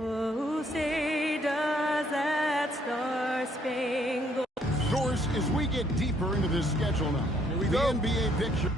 Oh, say does that star-spangled... Of course, as we get deeper into this schedule now, here we go. The NBA picture.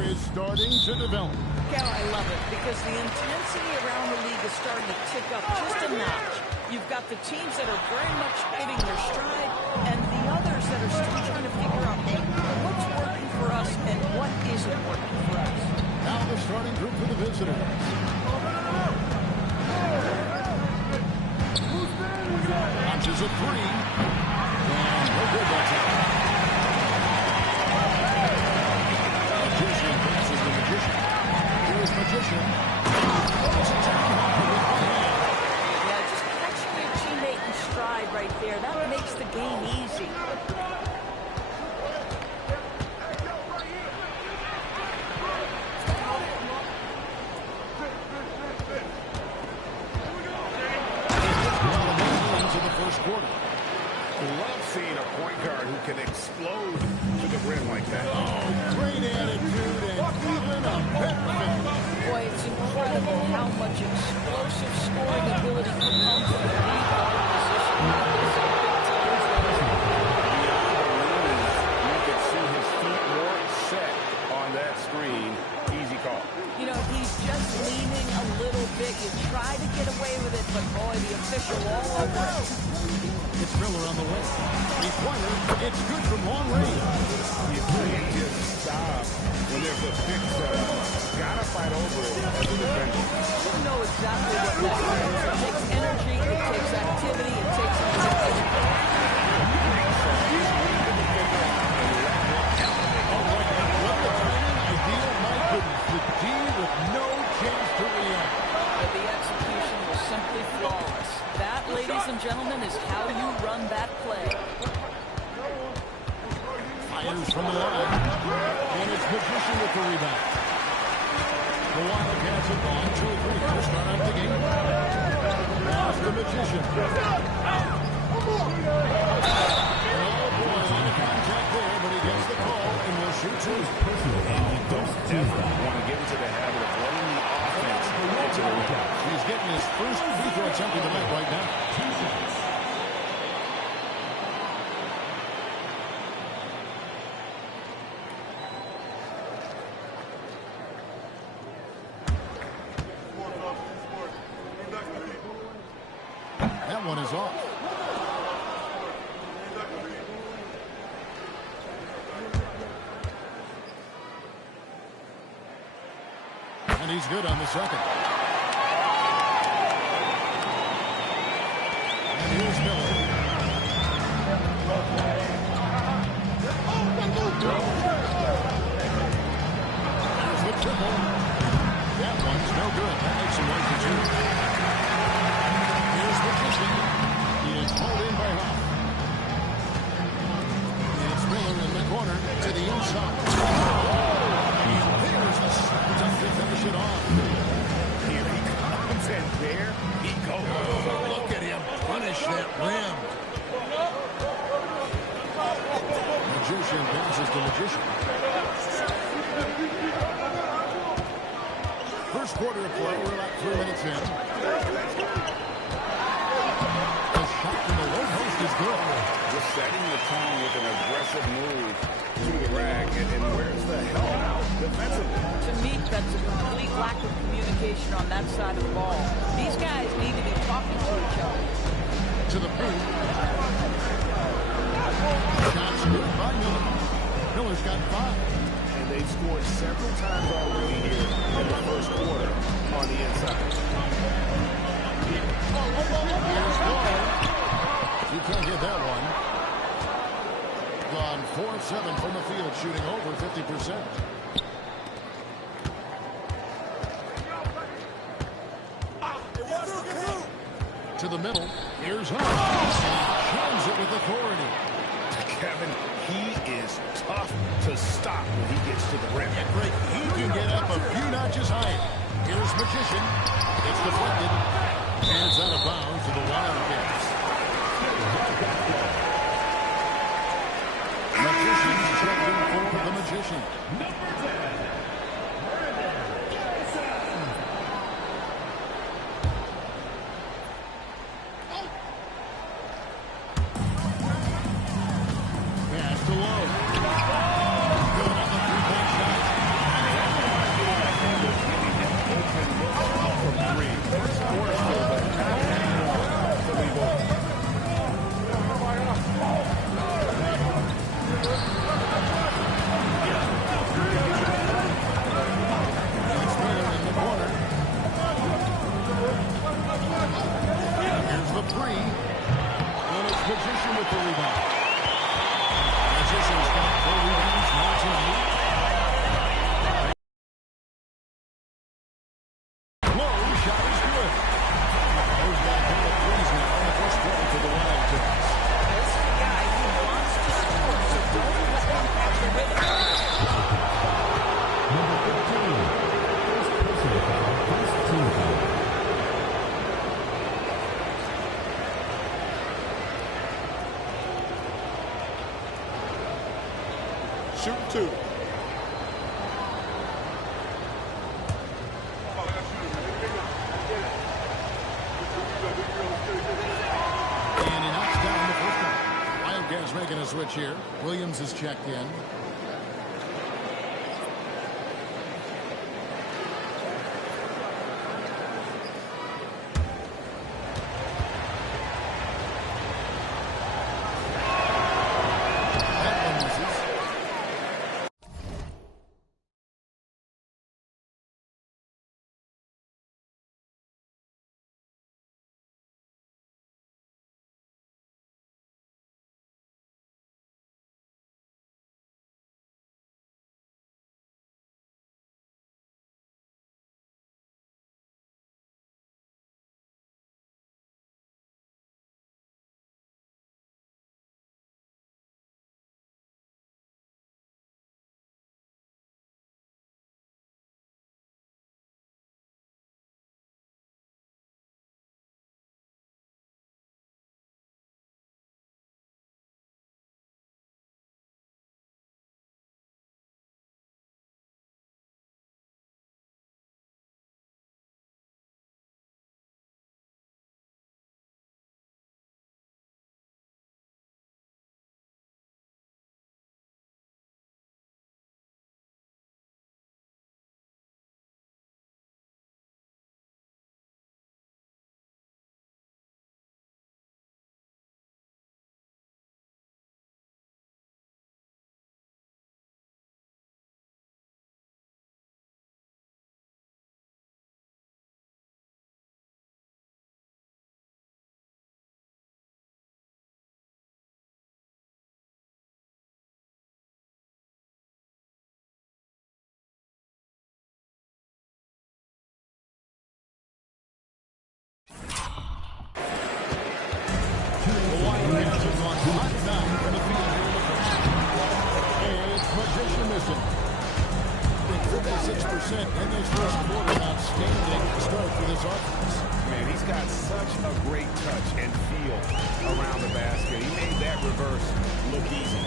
Is starting to develop. Yeah, I love it because the intensity around the league is starting to tick up just a notch. You've got the teams that are very much hitting their stride and the others that are still trying to figure out, hey, what's working for us and what isn't working for us. Now the starting group for the visitors. Launches a three. And no good that time. Magician passes the Magician. Here's Magician. Yeah, just catching your teammate in stride right there. That makes the game easy. Into the first quarter. Love seeing a point guard who can explode to the rim like that. Oh, great attitude and even a better finish. Boy, it's incredible how much explosive scoring ability can come from the lead guard position. You could see his feet more set on that screen. Easy call. You know, he's just leaning a little bit. You try to get away with it, but boy, the official all over it. It's Miller on the way. Three-pointer. It's good from long range. You can't just stop when there's a big setup. Gotta fight over it as a defender. You know exactly what that is. It takes energy, it takes activity, it takes intensity. The D with no chance to react. But the execution was simply flawless. That, ladies and gentlemen, is how you run that play. Fires from the line. And it's Magician with the rebound. The Wildcats have gone 2-3 to start out the game. Now it's the Magician. Oh boy, on the contact there, but he gets the call and will shoot two. Don't ever want to get into the habit of running the offense into the rebound. He's getting his first free throw attempt of the night right now. That one is off. And he's good on the second. And here's Miller. There's the triple. That one's no good. That makes it 1-2. Here's Magician. He is pulled in by Huff. the Magician. First quarter of play. We're about 3 minutes in. The shot from the low post is good. Just setting the tone with an aggressive move to the rack. And where's the help defensively? To me, that's a complete lack of communication on that side of the ball. These guys need to be talking to each other. To the paint. Shots good by Miller. Miller's got 5. And they've scored several times already here in the first quarter on the inside. Here's Ball. You can't get that one. Gone 4 of 7 from the field, shooting over 50%. To the middle. Here's Hunt. Jams it with authority. Kevin, he is tough to stop when he gets to the rim. Great. He can get up a few notches higher. Here's Magician. It's deflected. And it's out of bounds to the Wildcats. Magician's checked in for the Magician. Number 10. Shoot 2. And he knocks down the first one. Wildcats making a switch here. Williams is checked in. in this first quarter. An outstanding start for this offense. Man, he's got such a great touch and feel around the basket. He made that reverse look easy.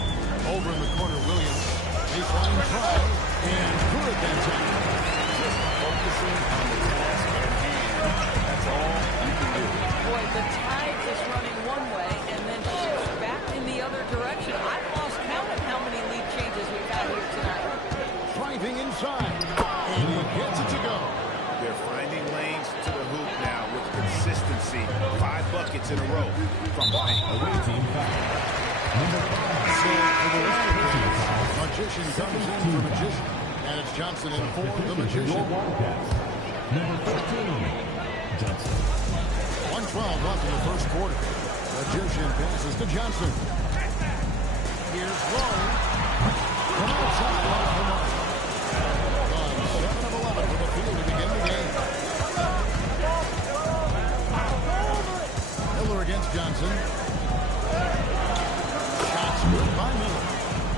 Over in the corner, Williams. Baseline try, and good that time. Just focusing on the task at hand. That's all you can do. Boy, the tide is running one way and then shifts back in the other direction. I've lost count of how many lead changes we've had here tonight. Driving inside, and he gets it to go. They're finding lanes to the hoop now with consistency. 5 buckets in a row from the paint. Away team foul. Number 5. So for the Wildcats, Magician comes in for Magician. And it's Johnson in for the Magician. Number 15, Johnson. 1:12 left in the first quarter. Magician passes to Johnson. Here's Lowe. From outside off the mark. 7 of 11 from the field to begin the game. Miller against Johnson. Shots good by Miller.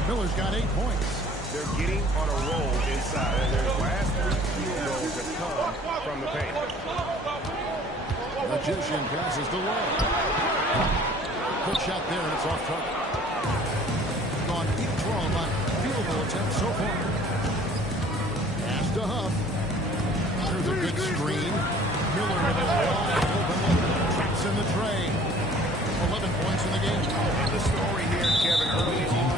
Miller's got 8 points. They're getting on a roll inside. And their last 3 field goals have come from the paint. Magician passes to Lowe. Good shot there, and it's off target. Gone 8-12 on field goal attempts so far. Pass to Huff. There's a good screen. Miller with a wide open look. Traps in the tray. 11 points in the game. And the story here, Kevin, early on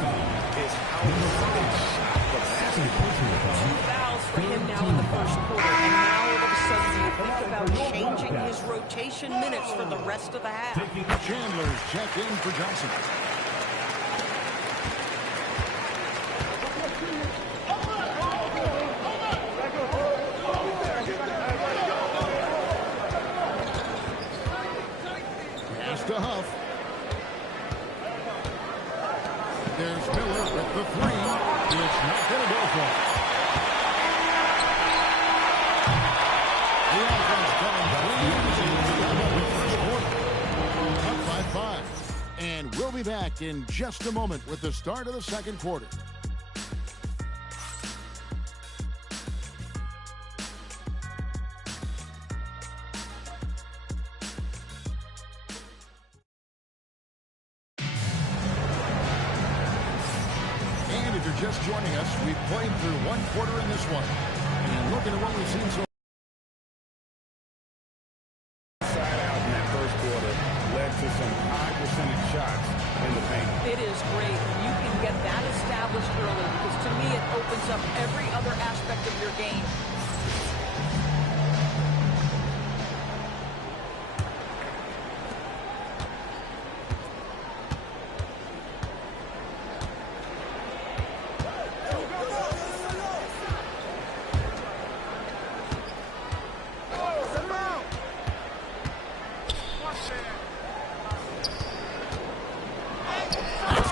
is how they shot the basketball. 2 fouls for him now in the first quarter. And now all of a sudden you think about changing his rotation minutes for the rest of the half. Chandler's checked in for Johnson. Pass to Huff. There's Miller with the 3. It's not going to go for it. The offense coming clean in the first quarter. Up by 5. And we'll be back in just a moment with the start of the second quarter. And if you're just joining us, we've played through 1 quarter in this one. And looking at what we've seen so Side out in that first quarter led to some high percentage shots in the paint. It is great when you can get that established early because to me it opens up every other aspect of your game.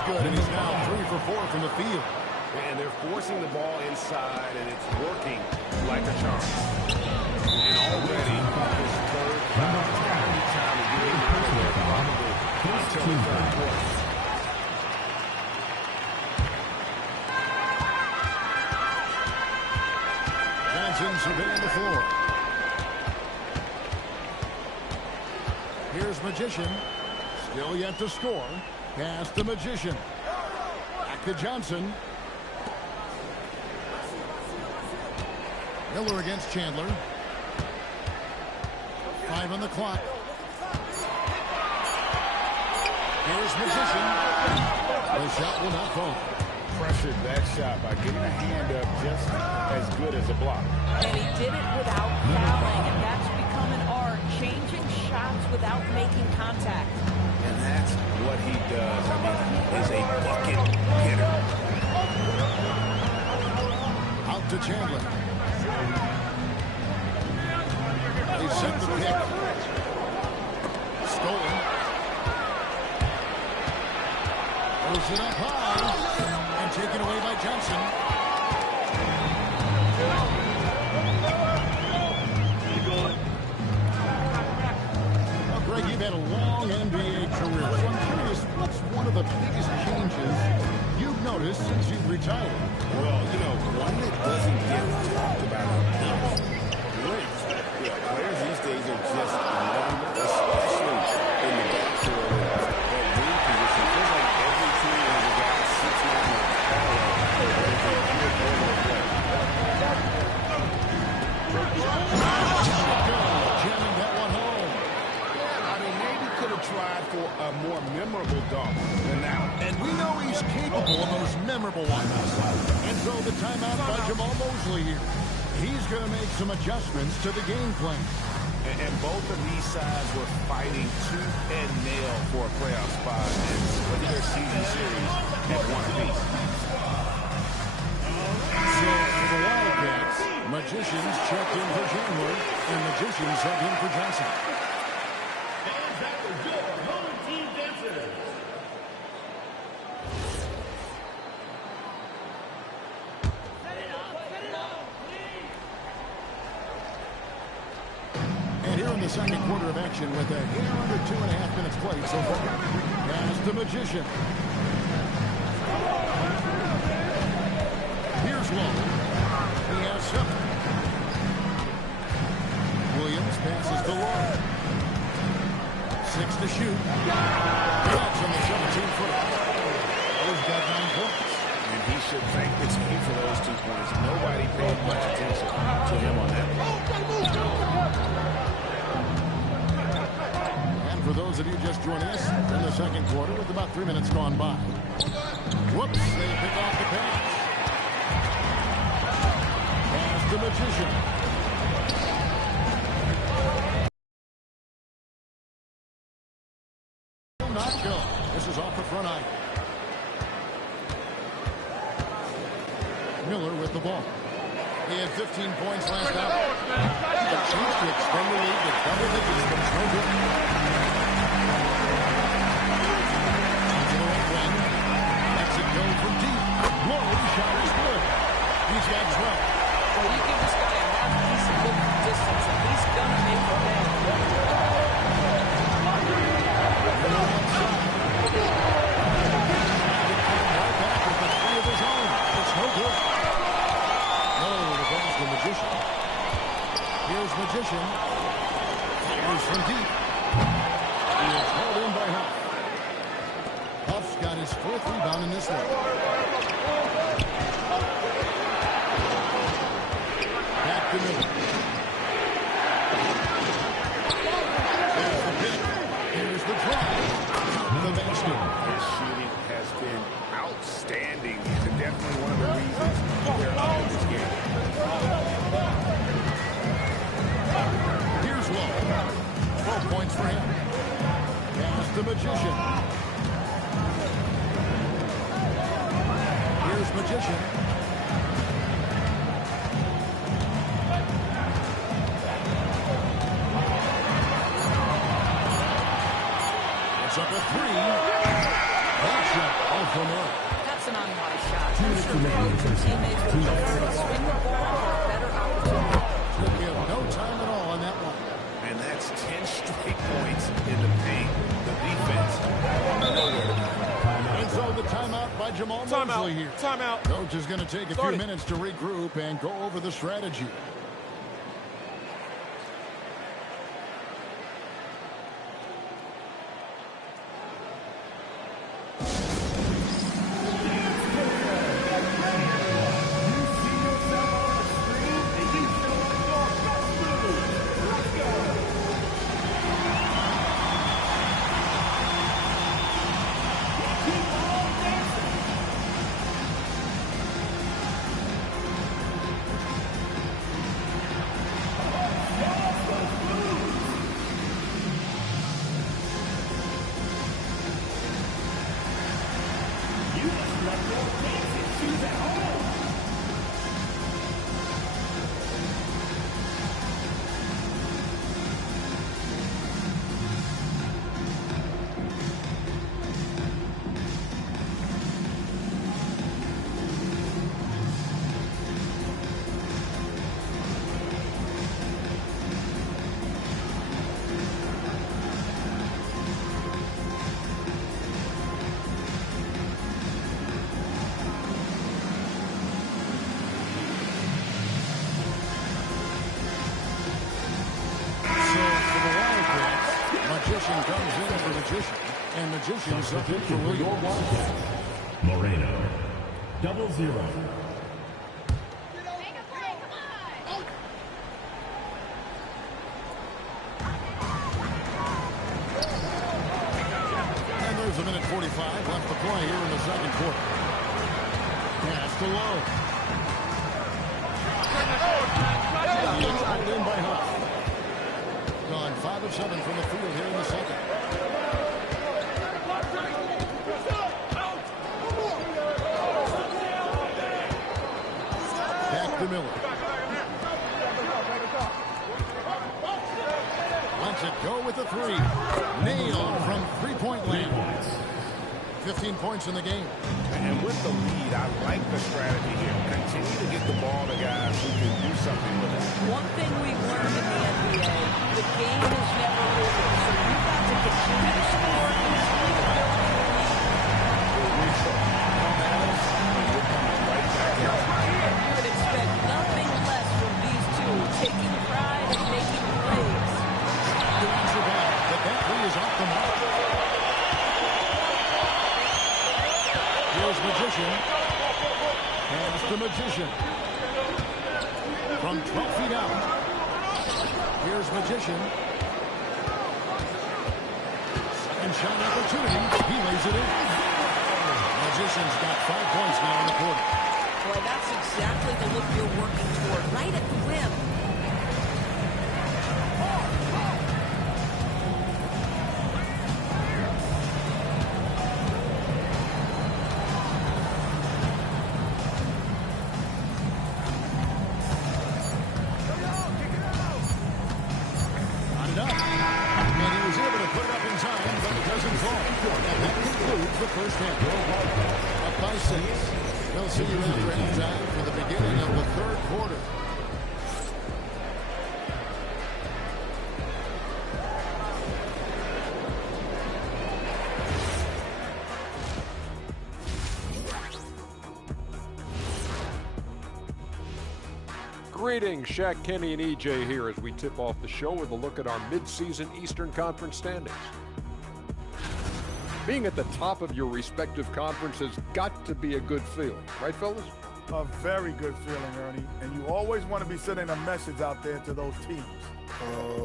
good, and he's now 3 for 4 from the field. And they're forcing the ball inside, and it's working like a charm. And already, his third foul. It's got to be time to get in there probably until the third quarter. Johnson surveying the floor. Here's Magician. Still yet to score. Pass to Magician. Back to Johnson. Miller against Chandler. 5 on the clock. Here's Magician. The shot will not fall. Pressured that shot by getting a hand up just as good as a block. And he did it without fouling, and that's become an art, changing shots without making contact. And that's what he does. I mean, he is a bucket hitter. Out to Chandler. They set the pick. Stolen. Throws it up high. And taken away by Johnson. Well, Greg, you've had a long NBA career. So I'm curious, what's one of the biggest changes you've noticed since you've retired? Well, you know, one that doesn't get talked about enough. Length. Yeah, players these days are just longer, especially in the backcourt at wing position. It feels like every team has a guy 6'9" or taller. strive for a more memorable dunk than that one. And we know he's capable of those memorable ones. And so the timeout by Jamal Mosley here. He's going to make some adjustments to the game plan. And both of these sides were fighting tooth and nail for a playoff spot and split their season series at one apiece. So for the Wildcats, Magicians checked in for Chandler, and Magicians sent in for Johnson. Fans at the door, home team dancers. And here in the second quarter of action with a hair under 2.5 minutes played so far. Pass to Magician. Here's Lowe. He has Sutton. Williams passes to Lowe. 6 to shoot. That's on the 17-footer. He's got 9 points. And he should thank this team for those 2 points. Nobody paid much attention to him on that one. And for those of you just joining us in the second quarter with about 3 minutes gone by. Whoops, they pick off the pass. Pass to Magician. Not go. This is off the front eye. Miller with the ball. He had 15 points last out. A chance to extend the lead to double digits, but it's no good. To the right wing. Lets it go from deep. Low shot is good. He's got 12. Well, you give this guy a half decent look from distance, and he's gonna make a play. Magician. Here's Magician. Fires from deep. He is held in by Huff. Huff's got his 4th rebound in this one. Back to Miller. There's the pick. Here's the drive. The basket. His shooting has been outstanding. And definitely one of the reasons they're up in this game. Here's Lowe. 12 points for him. Pass the Magician. Here's Magician. It's up a 3. That shot off from Miller. That's an unwise shot. I'm sure both your teammates would prefer to swing the ball for a better opportunity. We have no time at all on that one. And that's 10 straight points in the paint. The defense nowhere to go. And so the timeout by Jamal Mosley here. Timeout. Coach is going to take a few minutes to regroup and go over the strategy. Magician comes in for Magician. And Magician sent in for Williams. Moreno. 0-0. There's a minute 45 left to play here in the second quarter. Pass to Lowe. And he is pulled in by Huff. Gone 5 of 7 from the field here in the second. Back to Miller. Lets it go with the three. Nailed from three-point land. 15 points in the game. And with the lead, I like the strategy here. Continue to get the ball to guys who can do something with it. One thing we've learned in the NBA, the game is never over. So you've got to continue to score and continue to build your lead. Come at us, and we're coming right back out. You would expect nothing less from these two, taking pride and making plays. The answer back, but that three is off the mark. Here's Magician. Pass to Magician. From 12 feet out. Here's Magician. Second shot opportunity. He lays it in. Magician's got 5 points now in the quarter. Boy, that's exactly the look you're working toward, right at the rim. First half. Up by 6. We'll see you after halftime for the beginning of the third quarter. Greetings, Shaq, Kenny, and EJ here as we tip off the show with a look at our midseason Eastern Conference standings. Being at the top of your respective conference has got to be a good feeling, right, fellas? A very good feeling, Ernie. And you always want to be sending a message out there to those teams.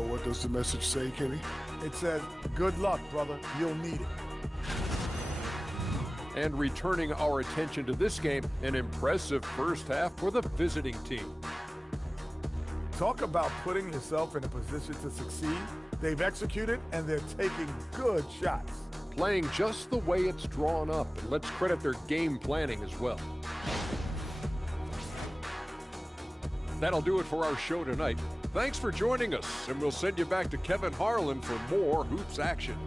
What does the message say, Kenny? It says, good luck, brother. You'll need it. And returning our attention to this game, an impressive first half for the visiting team. Talk about putting yourself in a position to succeed. They've executed, and they're taking good shots. Playing just the way it's drawn up, and let's credit their game planning as well. That'll do it for our show tonight. Thanks for joining us, and we'll send you back to Kevin Harlan for more hoops action.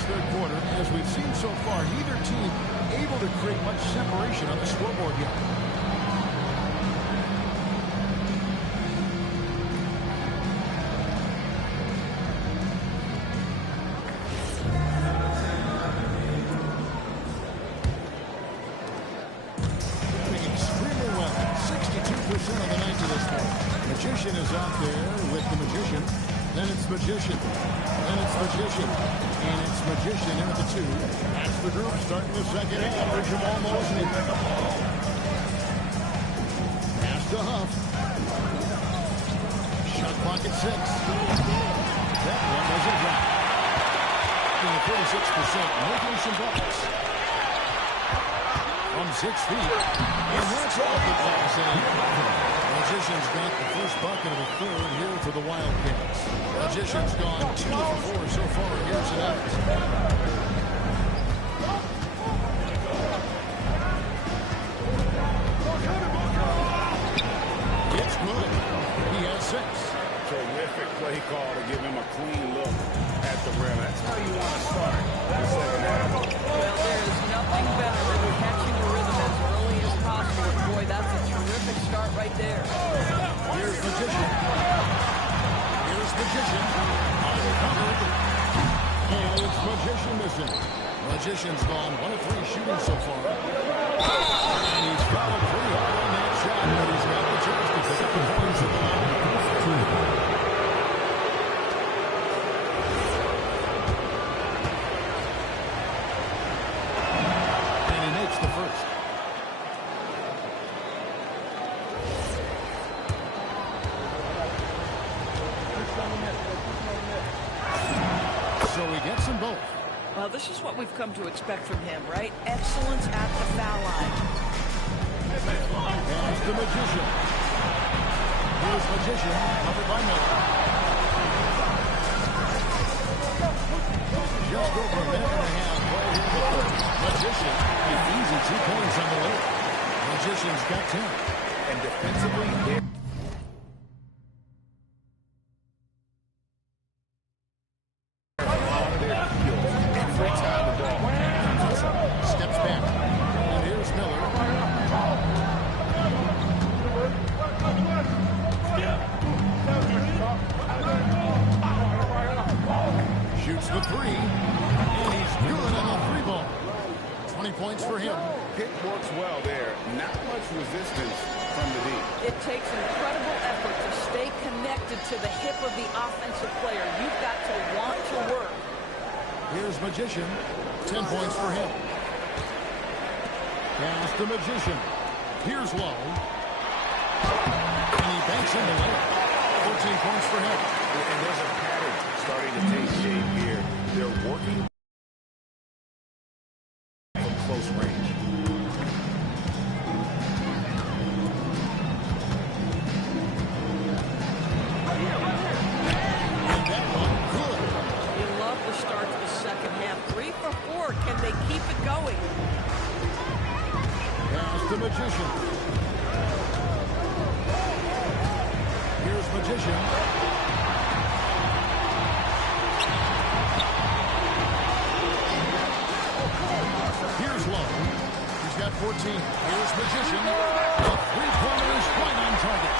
Third quarter, as we've seen so far, neither team able to create much separation on the scoreboard yet. Doing extremely well. 62% of the night to this point. Magician is out there with the Magician. Then it's Magician. Then it's Magician. And it's Magician in at the 2. That's the group starting the second half for Jamal Mosley. Pass to Huff. Shot clock at 6. That one doesn't drop. In the 46%, making some buckets. From 6 feet. And that's off the glass end. Magician's got the first bucket of the third here for the Wildcats. Magician's gone 2 of 4 so far here tonight. It's good. He has 6. Terrific play call to give him a clean look at the rim. That's how you want to start the second half. Well, there is nothing better than catching the rhythm as early as possible. Boy, that's a terrific start right there. Here's Magician. Here's Magician. Uncovered. And it's Magician missing. Magician's gone 1 of 3 shooting so far. And he's fouled pretty hard on that shot, but he's got the chance to pick up the points at the line. this is what we've come to expect from him, right? Excellence at the foul line. That's the Magician. Here's Magician, covered by Miller. Just over a minute and a half played in the third. Magician, an easy 2 points on the way. Magician's got 10. And defensively, they're every time the ball steps back. And here's Miller. Shoots the three. And he's good on the 3-ball. 20 points for him. Pick works well there. Not much resistance from the D. It takes incredible effort to stay connected to the hip of the offensive player. You've got to want to work. Here's Magician. 10 points for him. Pass the Magician. Here's Lowe. And he banks into it. 14 points for him. And there's a pattern starting to take shape here. They're working from close range. And that one good. You love the start to the second half. 3 for 4. Can they keep it going? Pass the Magician. Here's Magician. Here's Lowe. He's got 14. Here's Magician. The three-pointer is right on target.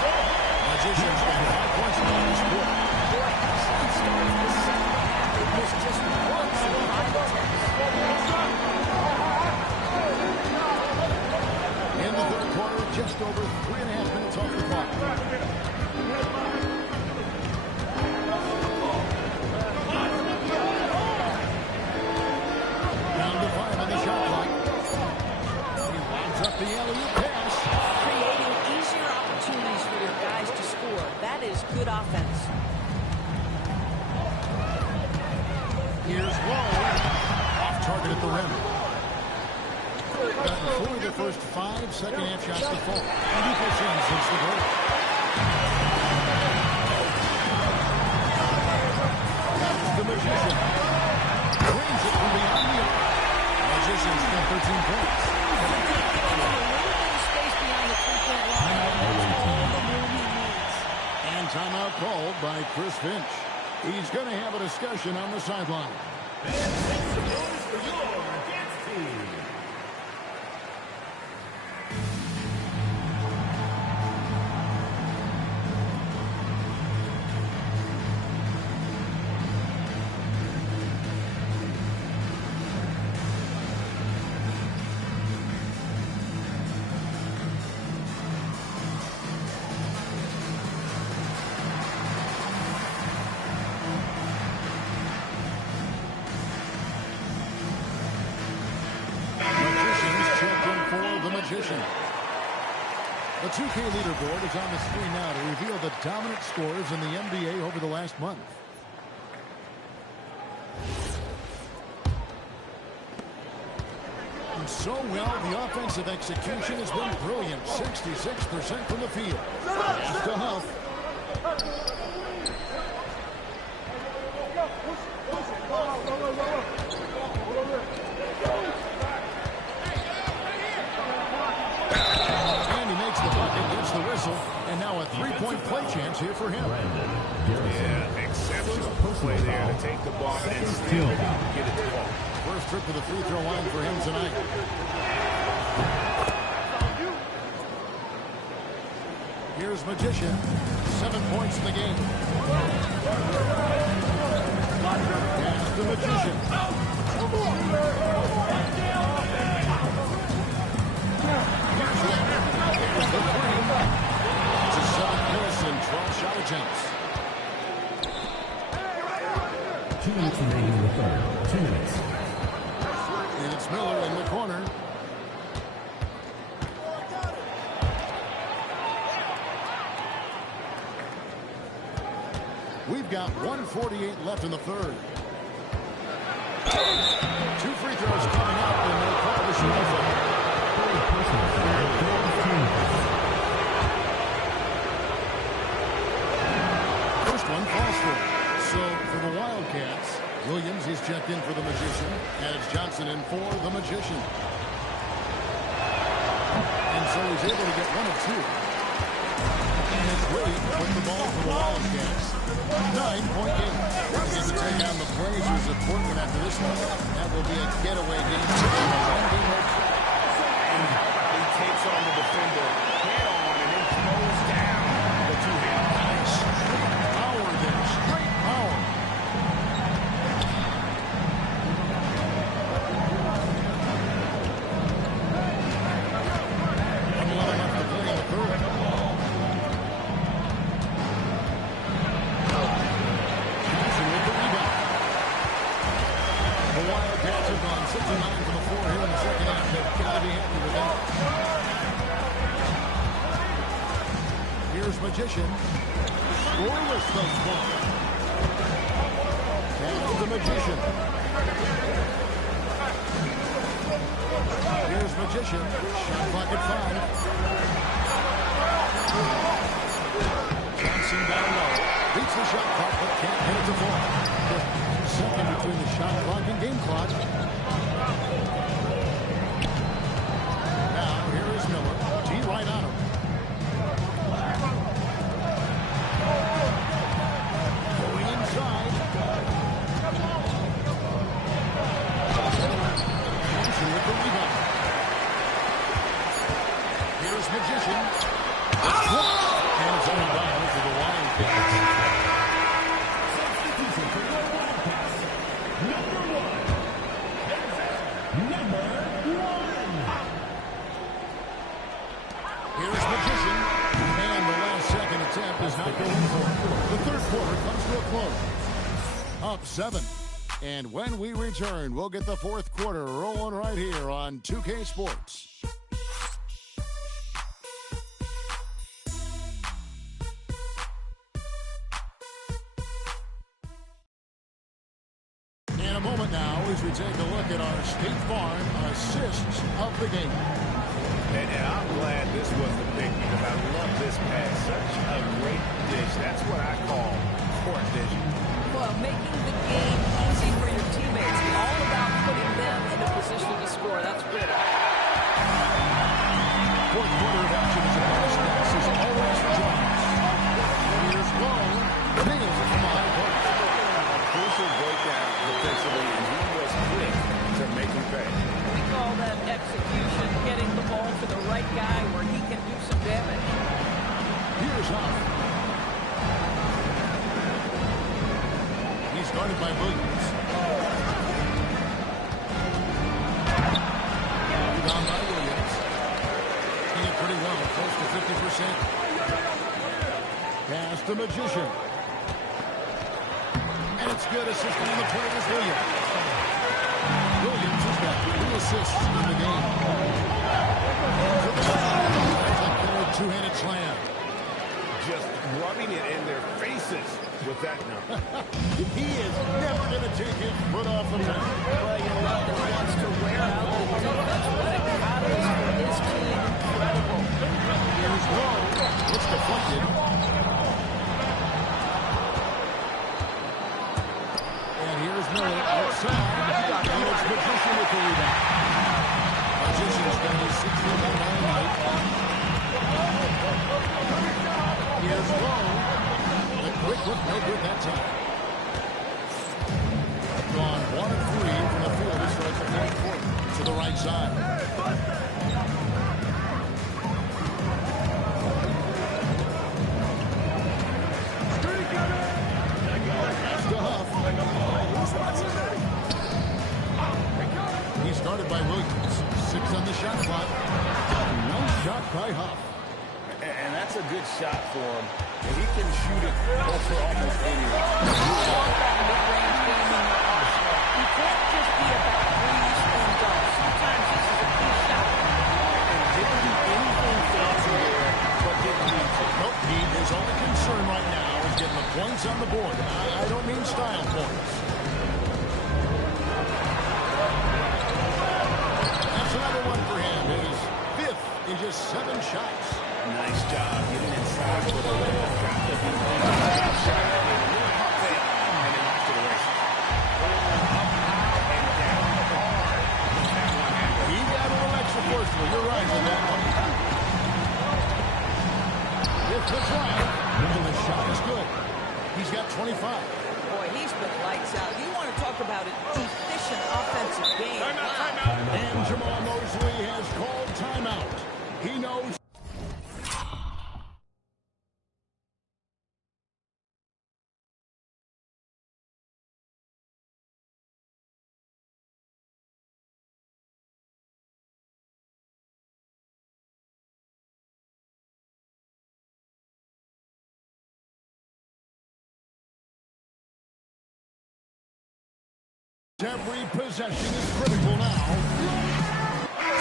Magician's got 5 points in this quarter. Boy, excellent start to the second half. It was just works in 5 attempts. In the third quarter, just over 3.5 minutes off the clock. Down to 5 on the shot clock. He winds up the alley-oop pass. Creating easier opportunities for your guys to score. That is good offense. Here's Lowe. Off target at the rim. Gotten 4 of the first 5 second-half shots to fall. And he puts in since the break. That's the Magician. Brings it from beyond the arc. Magician's got 13 points. A little bit of space beyond the 3-point line. That's all the room he needs. And timeout called by Chris Finch. He's going to have a discussion on the sideline. Make some noise for your dance team. Magician. The 2K leaderboard is on the screen now to reveal the dominant scores in the NBA over the last month. And so well, the offensive execution has been brilliant. 66% from the field. Pass to Huff. The whistle, and now a three-point play chance here for him. Yeah, exceptional play there to take the ball and still get it to fall. First trip to the free throw line for him tonight. Here's Magician. 7 points in the game. Pass the Magician. Here's the three. It's a 7 and 12 shot attempts. 2 minutes remaining in the third. 2 minutes. And it's Miller in the corner. We've got 1:48 left in the third. checked in for the Magician, and it's Johnson in for the Magician. And so he's able to get one of two. And it's ready to put the ball for the Wildcats. 9-point game. They get to take on the Blazers of Portland after this one. That will be a getaway game. And how about he takes on the defender head on and then throws down the two-hand. Nice. Straight power there. Straight power. Magician. Scoreless thus far. And the Magician. Here's Magician. Shot clock at 5. Johnson down low. Beats the shot clock, but can't hit it to fall. Just 2 seconds between the shot clock and game clock. Now, here is Miller. G right on him. Magician. And it's on down for the Wildcats. Substitution for the Wildcats. Number one. Here's Magician. And the last second attempt is not going for it. The third quarter comes to a close. Up 7. And when we return, we'll get the fourth quarter rolling right here on 2K Sports. In a moment now, as we take a look at our State Farm assists of the game. And I'm glad this was the big because I love this pass. Such a great dish. That's what I call court vision. Well, making the game easy for your teammates. All about putting them in a position to score. That's pretty. Fourth quarter of action is about as fast as always for Giants. Here's Lowe. Nails it from the high post. Crucial breakdown defensively, and he was quick to make him pay. We call that execution, getting the ball to the right guy where he can do some damage. Here's Huff. He's guarded by Williams. Rebound by Williams. Hitting it pretty well, close to 50%. Pass to Magician. And it's good. Assisting on the play is Williams. Williams has got 3 assists in the game. That's a killer two-handed slam. Just rubbing it in their faces with that number. He is never going to take his foot off the mat. Well, you know, nothing wants to wear out the defense. What a catalyst for his team. Incredible. Here's Lowe. It's deflected. And here's Miller outside. And it's Magician with the rebound. Magician's got his 6th rebound all night. Here's Lowe. The quick look, no good that time. Gone 1 of 3 from the field to start the fourth quarter. To the right side. That's to Huff. He's guarded by Williams. 6 on the shot clock. Nice shot by Huff. And that's a good shot for him. And he can shoot it over almost anywhere. You can't just be about threes and dunks. Sometimes this is a key shot. And didn't do anything fancy there, but didn't need to. Nope, his only concern right now is getting the points on the board. I don't mean style points. That's another one for him. His 5th in just 7 shots. Nice job getting inside for the layup. Got the defense. Shot. And then off to the races. with the drive. And the shot is good. He's got 25. Boy, he's been lights out. You want to talk about an efficient offensive game. Wow. And Jamal Mosley has called timeout. He knows. Every possession is critical now.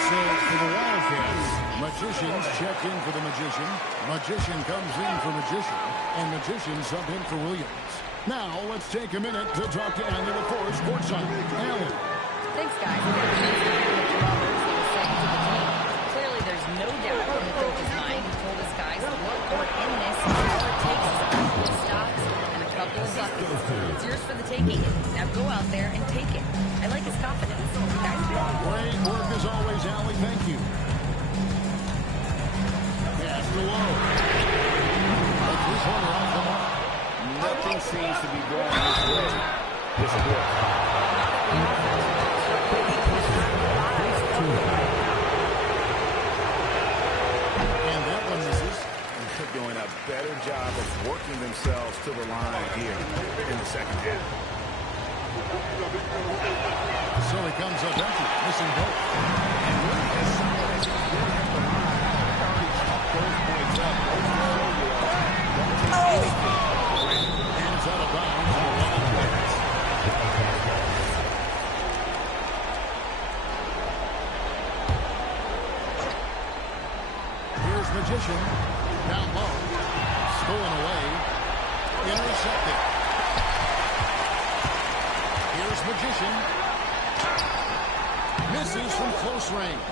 So for the Wildcats, Magicians check in for the Magician. Magician comes in for Magician. And Magician sub in for Williams. Now let's take a minute to talk to Allie LaForce courtside. Allie. Thanks, guys. Clearly, there's no doubt in the coach's mind. He told his guys, look, we're in this. All it takes is a couple of stops and a couple of buckets. It's yours for the taking. Now go out there and take it. I like his confidence. Great work as always, Allie. Thank you. Pass to Lowe. A three-pointer off the mark. Nothing seems to be going his way this quarter. And that one misses. They're doing a better job of working themselves to the line here in the second half. So he comes up empty, missing both. And really, as solid as he's been at the line, he's already chopped those points up. Don't take anything. And it's out of bounds for 11 minutes. Here's Magician. Down low. Stolen away. Intercepted. Here's Magician. Misses from close range.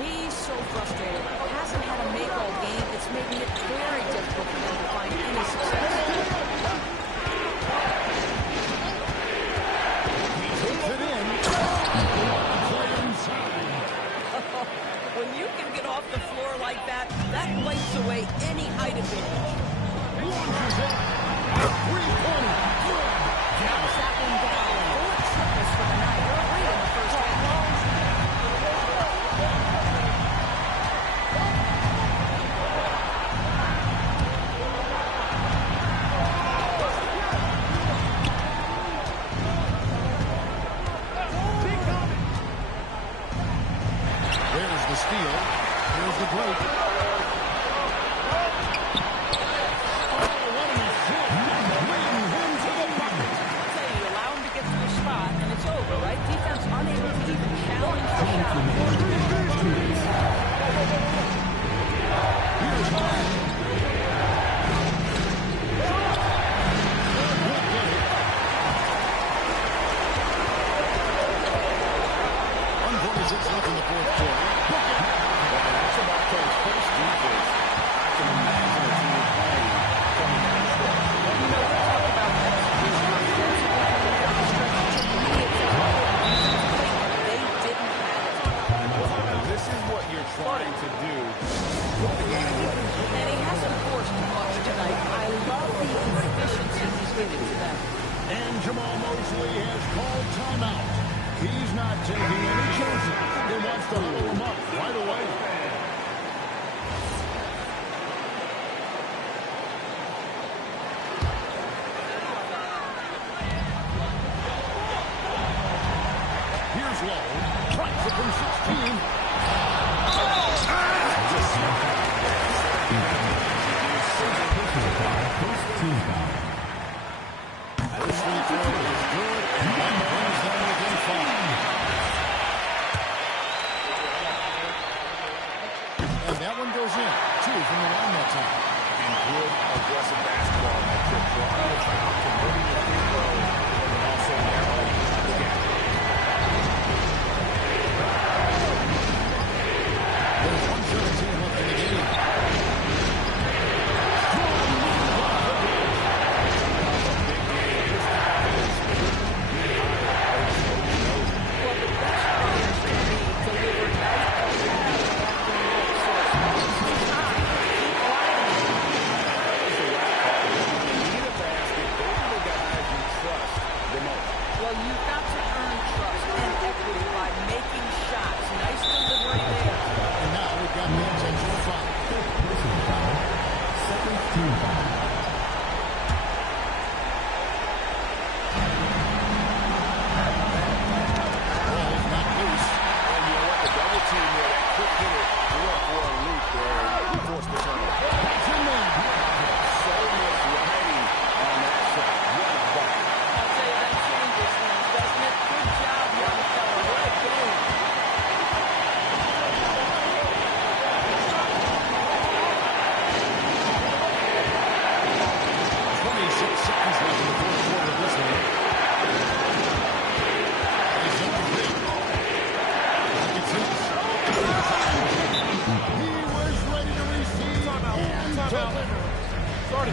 He's so frustrated. Hasn't had a make all game. It's making it very difficult for him to find any success. He takes it in. Play inside. When you can get off the floor like that, that wipes away any height advantage. Launches it. A three-pointer. Good. Counts that one down. 4 triples for the night. 3 in the first half. There's the steal. Here's the break. Jamal Mosley has called timeout. He's not taking any chances. He wants to huddle him up right away. Here's Lowe. Tries it from 16. This free throw is good, and one brings them within 5. And that one goes in. 2 from the line that time. And good aggressive basketball in that trip. Drawing the foul, converting the free throw, and also narrowing the gap. There's 1:17 left in the game.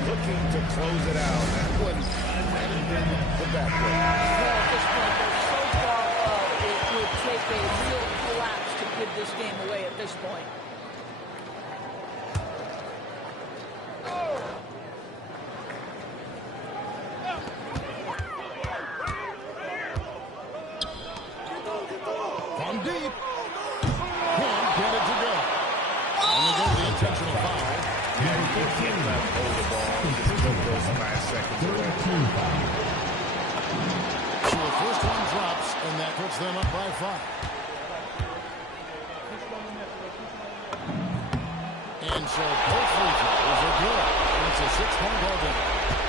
looking to close it out. That one might have been the back way. Well, at this point, they're so far up, it would take a real collapse to give this game away at this point. From deep. One credit to go. And they go to the intentional foul. Yeah, you can't let hold the ball. Just took those last seconds away. So the first one drops, and that puts them up by 5. And so both free throws are good. And it's a 6-point ball game.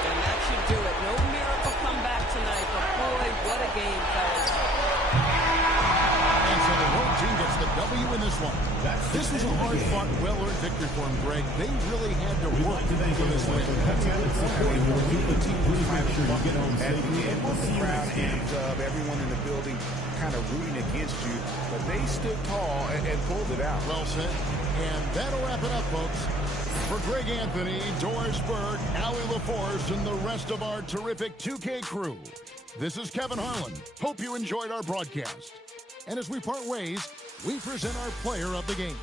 And that should do it. No miracle comeback tonight, but boy, what a game, fellas. And so the road team gets the W in this one. This was a hard-fought, well-earned victory for them, Greg. They really had to work for this win. That's a good point. The team was trying to bucket at the end with the crowd hands up, everyone in the building kind of rooting against you, but they stood tall and pulled it out. Well said. And that'll wrap it up, folks. For Greg Anthony, Doris Burke, Allie LaForce, and the rest of our terrific 2K crew, this is Kevin Harlan. Hope you enjoyed our broadcast. And as we part ways, we present our player of the game.